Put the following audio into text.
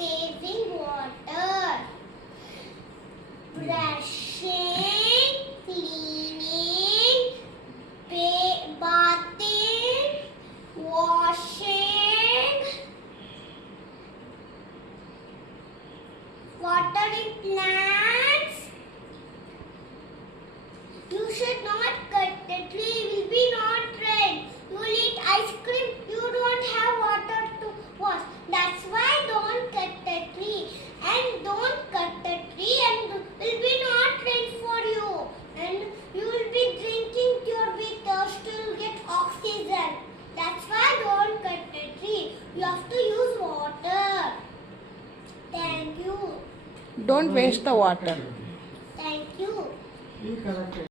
saving water. Brushing, cleaning, bathing, washing, watering plants. You should not cut the tree, will be not rain. You will eat ice cream, you don't have water to wash. That's why don't cut the tree. And don't cut the tree and will be not rain for you. And you will be drinking, you'll be thirsty, you'll get oxygen. That's why don't cut the tree. You have to use water. Thank you. Don't waste the water. Thank you.